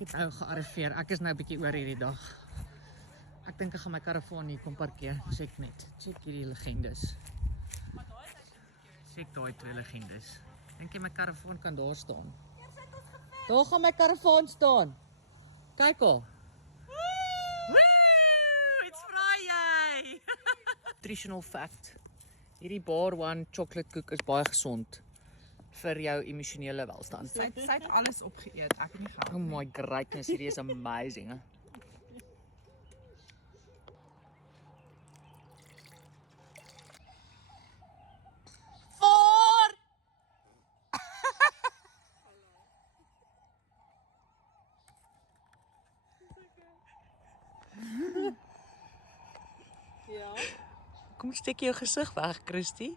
het nou gearriveer. Ek is nou 'n bietjie oor hierdie dag. Ek dink ek gaan my karavaan hier kom parkeer. Check net. Check hierdie legendes. Check daai 2 legendes. Dink jy my karavaan kan daar staan? Daar gaan my karavaan staan. Kyk al. Woo! It's Friday. Nutritional fact. Hierdie Bar One chocolate koek is baie gesond vir jou emosionele welstand. Sy het alles opgeëet, ek het nie gehad. Oh my greatness, hierdie is amazing. Voor! Ja. Kom steek jou gesig weg, Christy.